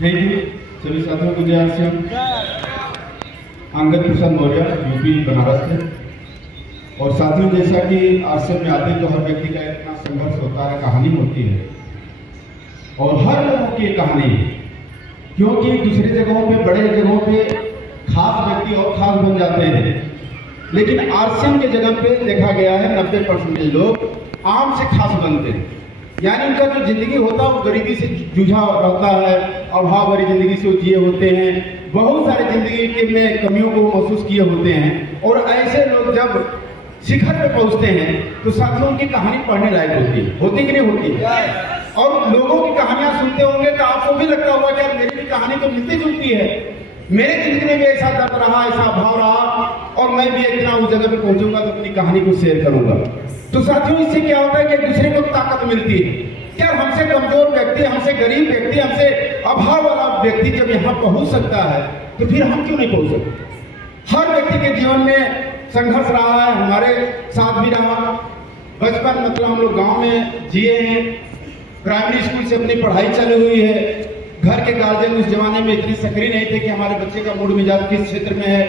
Thank you सभी साथियों को। जय श्याम। अंगद प्रसाद मौर्य, यूपी बनारस से। और साथियों, जैसा कि आश्रम में आते तो हर व्यक्ति का इतना संघर्ष होता है, कहानी होती है, और हर लोगों की कहानी, क्योंकि दूसरी जगहों पे, बड़े जगहों पे खास व्यक्ति और खास बन जाते हैं, लेकिन आश्रम के जगह पे देखा गया है 90% लोग आम से खास बनते हैं। यानी उनका जो जिंदगी होता है वो गरीबी से जूझा रहता है, अभाव भरी जिंदगी से जिए होते हैं, बहुत सारी जिंदगी के में कमियों को महसूस किए होते हैं। और ऐसे लोग जब शिखर पे पहुंचते हैं तो साथियों उनकी कहानी पढ़ने लायक होती कि नहीं होती? और लोगों की कहानियां सुनते होंगे तो आपको भी लगता होगा कि यार मेरी भी कहानी तो मिलती जुलती है, मेरे जिंदगी में भी ऐसा दर्द रहा, ऐसा अभाव रहा, और मैं भी एक दिन उस जगह पे पहुंचूंगा तो अपनी कहानी को शेयर करूंगा। तो साथियों, इससे क्या होता है कि एक दूसरे को ताकत मिलती है। क्या हमसे कमजोर व्यक्ति, हमसे गरीब व्यक्ति, हमसे अभाव वाला व्यक्ति जब यहाँ पहुंच सकता है तो फिर हम क्यों नहीं पहुंच सकते? हर व्यक्ति के जीवन में संघर्ष रहा है, हमारे साथ भी रहा। बचपन मतलब हम लोग गांव में जिए हैं, प्राइमरी स्कूल से अपनी पढ़ाई चालू हुई है। घर के गार्जियन उस जमाने में इतने सक्रिय नहीं थे कि हमारे बच्चे का मूड मिजाज किस क्षेत्र में है,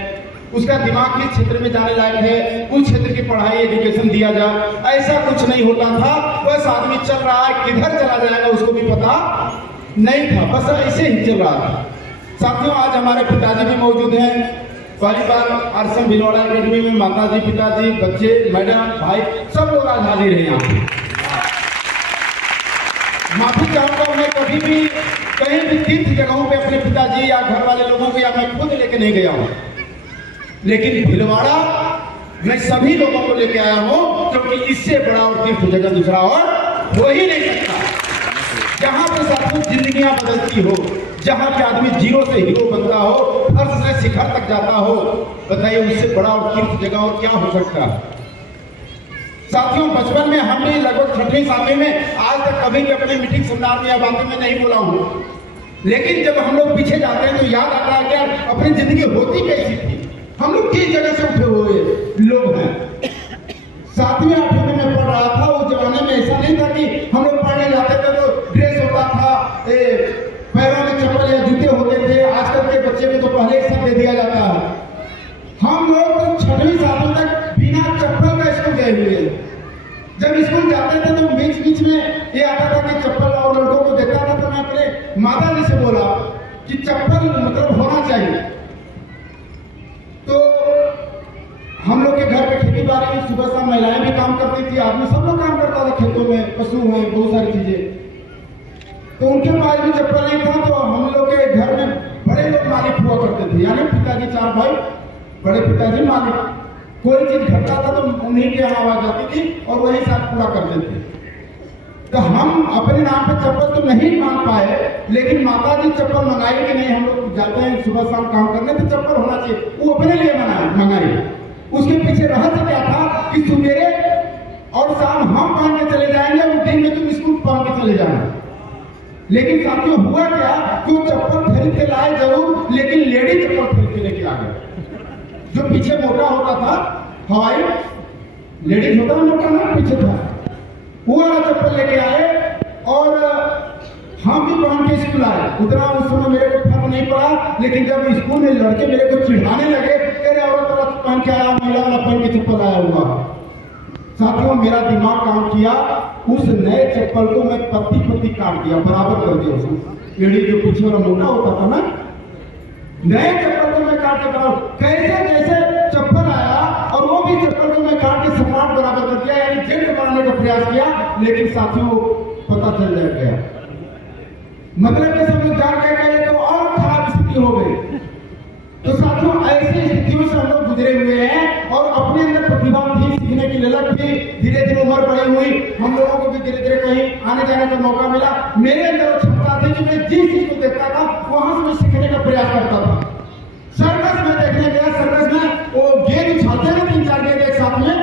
उसका दिमाग किस क्षेत्र में जाने लायक है, उस क्षेत्र की पढ़ाई एजुकेशन दिया जाए, ऐसा कुछ नहीं होता था। बस आदमी चल रहा है, किधर चला जाएगा उसको भी पता नहीं था, बस ऐसे ही चल रहा था। साथियों, आज हमारे पिताजी भी मौजूद हैं। पहली बार आश्रम भिलवाड़ा अकेडमी में माताजी, पिताजी, बच्चे, मैडम, भाई सब लोग आज हाजिर हैं यहाँ पे। माफी चाहूंगा, मैं कभी भी कहीं भी तीर्थ जगहों पे अपने पिताजी या घर वाले लोगों को या मैं खुद लेके नहीं गया हूँ, लेकिन भिलवाड़ा मैं सभी लोगों को लेके आया हूँ, क्योंकि इससे बड़ा और तीर्थ जगह दूसरा और हो ही नहीं सकता। जहाँ पे साथियों जिंदगियां बदलती हो, जहाँ पे आदमी जीरो से हीरो बनता हो, फर्श से शिखर तक जाता हो, बताइए उससे बड़ा और तीर्थ जगह और क्या हो सकता है? साथियों, बचपन में हम भी लगभग 6वीं 7वीं में आज तक कभी भी अपने मीटिंग सेमिनार में या बातें में नहीं बोला हूँ, लेकिन जब हम लोग पीछे जाते हैं तो याद आता है कि अपनी जिंदगी होती कैसी थी, हम लोग किस जगह से उठे हुए लोग हैं। 7वीं 8वीं में पढ़ रहा था, उस जमाने में ऐसा नहीं था कि हम लोग पढ़ने जाते थे तो ड्रेस होता था, पैरों में चप्पल या जूते होते थे। आजकल के बच्चे को तो पहले एक साथ दे दिया जाता है। हम लोग तो 6वीं 7वीं तक बिना चप्पल का स्कूल गए हुए। जब स्कूल जाते थे तो बीच बीच में ये आता था कि चप्पल, और लड़कों को देखता था तो मैं अपने माता जी से बोला कि चप्पल मतलब होना चाहिए। तो हम लोग के घर पे खेती बाड़ी में सुबह शाम महिलाएं भी काम करती थी, आदमी सब लोग काम करता था, खेतों में पशु हैं, बहुत सारी चीजें। तो उनके पास भी चप्पल नहीं था, तो हम लोग के घर में बड़े लोग मालिक हुआ करते थे, यानी पिताजी 4 भाई, बड़े पिताजी मालिक। कोई चीज घटता था तो उन्हीं के यहाँ आवाज आती थी और वही साथ पूरा करते थे। तो हम अपने नाम पे चप्पल तो नहीं मांग पाए, लेकिन माता जी चप्पल मंगाई कि नहीं, हम लोग जाते हैं सुबह शाम काम करने तो चप्पल होना चाहिए, वो अपने लिए मंगाई। उसके पीछे रहस्य क्या था कि सवेरे और शाम हम पहन के चले जाएंगे, उस दिन में तुम स्कूल पहन के चले जाना। लेकिन साथियों हुआ क्या कि वो चप्पल खरीद के लाए जरूर, लेकिन लेडी चप्पल खरीद के लेके आ गए। जो पीछे मोटा होता था, हवाई लेडीज होता है मोटा ना, पीछे था, वो वाला चप्पल लेके आए और हम भी पहन के स्कूल आए। उतना उस समय मेरे को फर्क नहीं पड़ा, लेकिन जब स्कूल में लड़के मेरे को चिढ़ाने लगे, अरे औरत वाला पहन के आया, महिला वाला पहन के चप्पल आया हुआ। साथियों, मेरा दिमाग काम किया, उस नए चप्पल को मैं पत्ती पत्ती काट दिया, बराबर कर दिया उसको। लेडीज जो पीछे वाला मोटा होता था ना, नए चप्पल को मैं काट के बराबर, कैसे कैसे चप्पल आया और वो भी चप्पल को मैं काट के सम्राट बराबर कर दिया, यानी जेंट बनाने का प्रयास किया। लेकिन साथियों पता चल गया, मतलब कि सब लोग जान गए तो और खराब स्थिति हो गई। तो साथियों ऐसी स्थितियों से हम लोग गुजरे हुए हैं, और अपने अंदर प्रतिभा थी, सीखने की ललक थी, धीरे धीरे उम्र बढ़ी हुई, हम लोगों को भी धीरे धीरे कहीं आने जाने का मौका मिला। मेरे अंदर क्षमता थी कि मैं जिस चीज को देखता था वहां से मैं सीखने का प्रयास करता था। सर्कस में देखने गया, सर्कस में वो गेंद उछालते थे, 3-4 गेंद एक साथ में।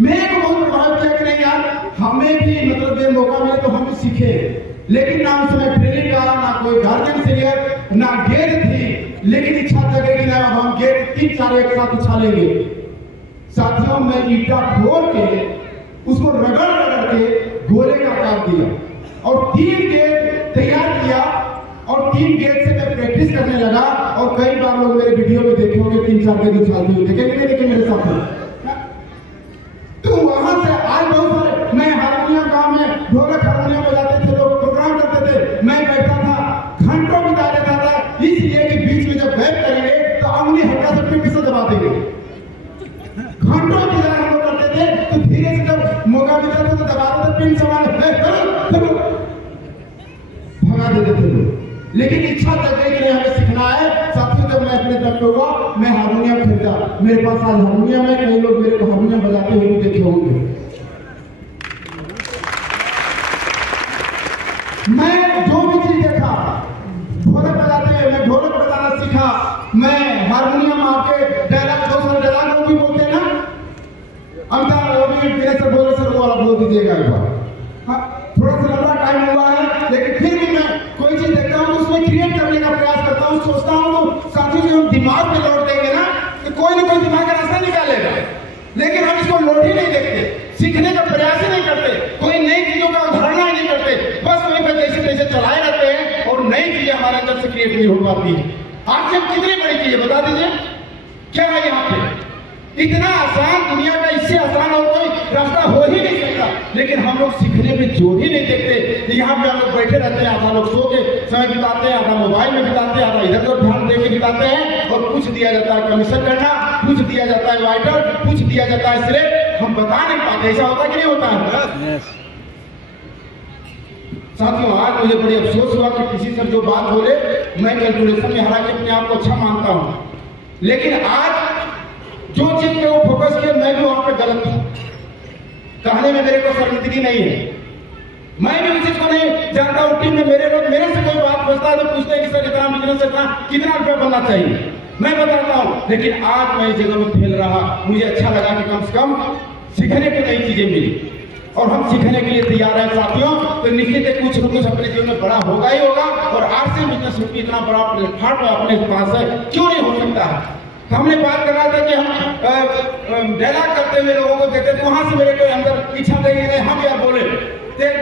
मेरे को बहुत प्रभावित किया कि नहीं यार, हमें भी मतलब ये मौका मिले तो हम भी सीखे। लेकिन ना उसमें ट्रेनिंग का, ना कोई गार्जियन सीनियर, ना गेंद थी, लेकिन इच्छा जगेगी ना अब हम गेंद 3-4 एक साथ उछालेंगे। साथियों, मैं ईटा फोड़ के उसको रगड़ रगड़ के गोले का आकार दिया और 3 गेंद तैयार किया और 3 गेट से मैं प्रैक्टिस करने लगा। और कई बार लोग मेरे वीडियो में देखे होंगे 3-4 गेट उछालते हुए, देखे नहीं देखे मेरे साथ? तो वहां से आज बहुत सारे, मैं हारमोनियम गांव में ढोलक हारमोनियम बजाते थे, लोग प्रोग्राम करते थे, मैं बैठा था घंटों बिता देता था, इसलिए कि बीच में जब बैठ करेंगे तो अंगुली हल्का से पिंड से दबा देंगे। घंटों इंतजार हम लोग करते थे, तो धीरे से जब मौका मिलता था तो दबा देते, पिंड सवाल भगा देते थे लोग। लेकिन इच्छा तक के लिए हमें सीखना है साथियों। जब मैं अपने दम पे हुआ, मैं हारमोनियम खरीदा, मेरे पास आज हारमोनियम है। कई लोग मेरे को हारमोनियम बजाते हुए भी देखे होंगे। मैं जो भी चीज देखा, ढोलक बजाते हुए मैं ढोलक बजाना सीखा। मैं हारमोनियम आपके डायलॉग, दूसरा डायलॉग लोग भी बोलते हैं ना, अमिताभ सर बोले, सर वो आप बोल दीजिएगा एक बार। हाँ, थोड़ा सा लंबा टाइम हुआ है, लेकिन फिर भी मैं कोई चीज देखता हूँ तो उसमें क्रिएट करने का प्रयास करता हूँ। सोचता हूँ तो साथियों जब हम दिमाग में लौट देंगे ना, तो कोई ना कोई दिमाग का रास्ता निकालेगा। लेकिन हम इसको लौट ही नहीं देखते, सीखने का प्रयास ही नहीं करते, कोई नई चीजों का उदाहरण ही नहीं करते, बस वहीं पर जैसे तैसे चलाए रहते हैं और नई चीजें हमारे अंदर से क्रिएट नहीं हो पाती है। आपसे कितनी बड़ी चीज है बता दीजिए, क्या है यहाँ पे? इतना आसान, दुनिया का इससे आसान और कोई रास्ता हो ही नहीं सकता। लेकिन हम लोग सीखने में जोर ही नहीं देते। यहाँ पे हम लोग बैठे रहते हैं, आधा लोग सो के समय बिताते हैं, आधा मोबाइल में बिताते हैं, आधा इधर उधर ध्यान दे के बिताते हैं। और कुछ दिया जाता है कमीशन करना, कुछ दिया जाता है वाइटर, कुछ दिया जाता है सिर्फ, हम बता नहीं पाते। ऐसा होता कि नहीं होता है? साथियों, आज मुझे बड़ी अफसोस हुआ कि किसी सर जो बात बोले, मैं कैलकुलेशन में हालांकि अपने आप को अच्छा मानता हूँ, लेकिन आज जो चीज पे वो फोकस किया, मैं भी वहां पे गलत हूं। कहने में मेरे को शर्मिंदगी नहीं है, मैं भी उस चीज को नहीं जानता हूं। टीम में मेरे लोग, मेरे से कोई बात पूछता है तो पूछते हैं कि सर इतना बिजनेस इतना कितना रुपया बनना चाहिए, मैं बताता हूं। लेकिन आज मैं इस जगह में फैल रहा, मुझे अच्छा लगा कि कम से कम सीखने को नई चीजें मिली और हम सीखने के लिए तैयार हैं साथियों। तो निश्चित है कुछ न कुछ अपने जीवन में बड़ा होगा ही होगा। और आज से बिजनेस रूपी इतना बड़ा प्लेटफॉर्म अपने पास है, क्यों नहीं हो सकता है? हमने बात कर रहा था कि हम डायलॉग करते हुए लोगों को देखते थे, वहां से मेरे को अंदर इच्छा गई है हम क्या बोले।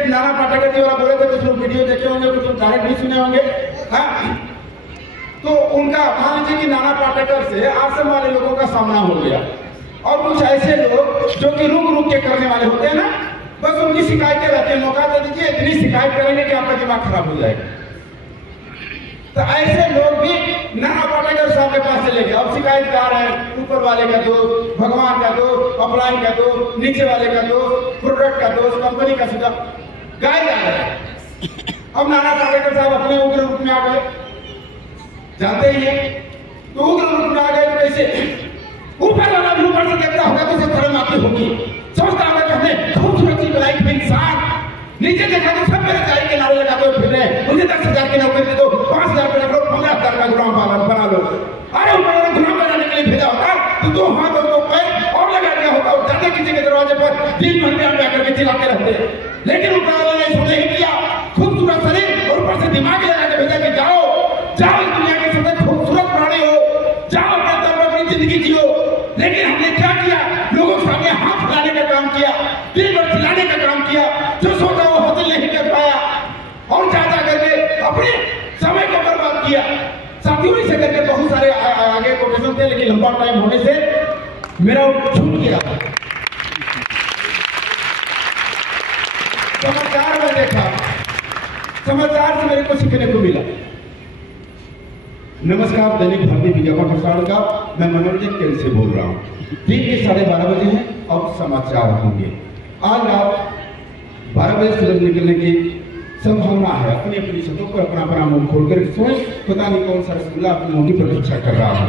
नाना पाटेकर जी वाला बोले थे, कुछ लोग वीडियो देखे होंगे, कुछ लोग डायरेक्ट भी सुने होंगे। हाँ, तो उनका मान लीजिए कि नाना पाटेकर से आश्रम वाले लोगों का सामना हो गया, और कुछ ऐसे लोग जो कि रुक रुक के करने वाले होते हैं ना, बस उनकी शिकायतें रहती है। मौका दे दीजिए, इतनी शिकायत करेंगे कि आपका दिमाग खराब हो जाएगा। तो ऐसे लोग भी नाना पाटेकर साहब के पास चले गए। अब शिकायतकार है, ऊपर वाले का दोस्त, भगवान का दोस्त, अपलाइन का दोस्त, नीचे वाले का दोस्त, प्रोडक्ट का दोस्त, कंपनी का सुझाव गाय जा रहा है। अब नाना पाटेकर साहब अपने उग्र रूप में आ गए, जानते ही हैं। तो उग्र रूप में आ गए तो कैसे? ऊपर वाला भी ऊपर से देखता होगा तो उसे शर्म आती होगी, सोचता होगा कि हमने खूबसूरत चीज बनाई थी इंसान। नीचे देखा तो सब मेरे गाड़ी के नारे लगाते हुए फिर रहे हैं, मुझे 10,000 की नौकरी दे दो, 5,000 रुपये रखो, 15,000 का गुलाम बना लो। अरे ऊपर वाले गुलाम बनाने के लिए भेजा होता तो 2 हाथ और 2 पैर और लगा दिया होता, और जाते किसी के दरवाजे पर दिन भर में आकर के चिल्लाते रहते। लेकिन ऊपर वाले ने ऐसा नहीं किया, खूबसूरत शरीर और ऊपर से दिमाग लगा के भेजा कि जाओ जाओ, इस दुनिया के सबसे खूबसूरत प्राणी हो, जाओ अपने दम पर अपनी जिंदगी जियो। लेकिन हमने क्या किया? लोगों के सामने हाथ फैलाने का काम किया, दिन भर चिल्लाने का काम किया, जो सोचा वो हासिल नहीं कर पाया, और ज्यादा करके अपने समय को बर्बाद किया। साथियों, इसे करके बहुत सारे आगे कोटेशन थे, लेकिन लंबा टाइम होने से मेरा छूट गया। समाचार में देखा, समाचार से मेरे को सीखने को मिला। नमस्कार, दैनिक भारतीय विज्ञापन प्रसारण का मैं मनोरंजन केंद्र से बोल रहा हूँ। दिन के 12:30 बजे हैं और समाचार होंगे। आज रात 12 बजे सूरज निकलने की संभावना है। अपनी अपनी छतों पर अपना अपना मुंह खोलकर सोए, पता नहीं कौन सा रसगुल्ला अपनी मुंह की प्रतीक्षा कर रहा है।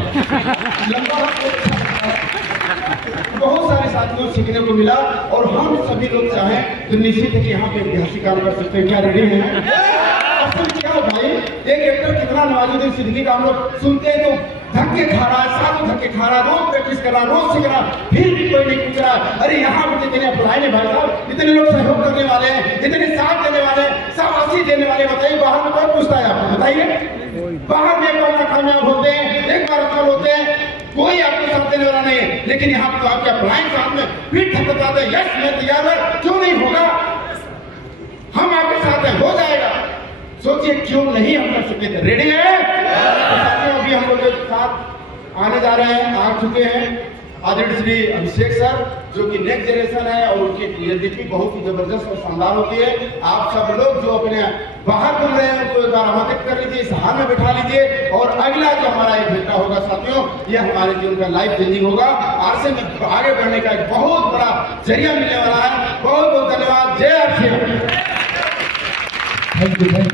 बहुत सारे साथियों सीखने को मिला, और हम सभी लोग चाहें तो निश्चित है कि यहाँ पे ऐतिहासिक काम कर सकते हैं। क्या रेडी हैं? क्या भाई, एक एक्टर कितना नवाजुद्दीन सिद्दीकी का हम लोग सुनते हैं तो धक्के खा रहा है, सालों धक्के खा रहा है, रोज प्रैक्टिस कर रहा है, रोज सीख रहा है, फिर भी कोई नहीं पूछ रहा। अरे यहाँ पर जितने अप्लाई है भाई साहब, इतने लोग सहयोग करने वाले हैं, इतने साथ देने वाले हैं, शाबाशी देने वाले, बताइए बाहर में कौन पूछता है आपको? बताइए, बाहर में एक बार नाकामयाब होते हैं, एक बार असफल होते हैं, कोई आपको साथ देने वाला नहीं है। लेकिन यहाँ पर आपके अप्लाई साथ में फिर थपथपाते हैं, यस मैं तैयार है, क्यों नहीं होगा, हम आपके साथ हैं, हो जाएगा। सोचिए क्यों नहीं हम कर सके थे। रेडी है? तो साथियों अभी हम लोग के साथ आने जा रहे हैं, आ चुके हैं आदरणीय श्री अभिषेक सर, जो कि नेक्स्ट जनरेशन है और उनकी लीडरशिप भी बहुत ही जबरदस्त और शानदार होती है। आप सब लोग जो अपने बाहर घूम रहे हैं उनको एक बार आमंत्रित कर लीजिए, इस हाल में बैठा लीजिए। और अगला जो हमारा एक घंटा होगा साथियों, ये हमारे जीवन का लाइफ चेंजिंग होगा। आरसे में आगे बढ़ने का एक बहुत बड़ा जरिया मिलने वाला है। बहुत बहुत धन्यवाद। जय आरसे। Thank you.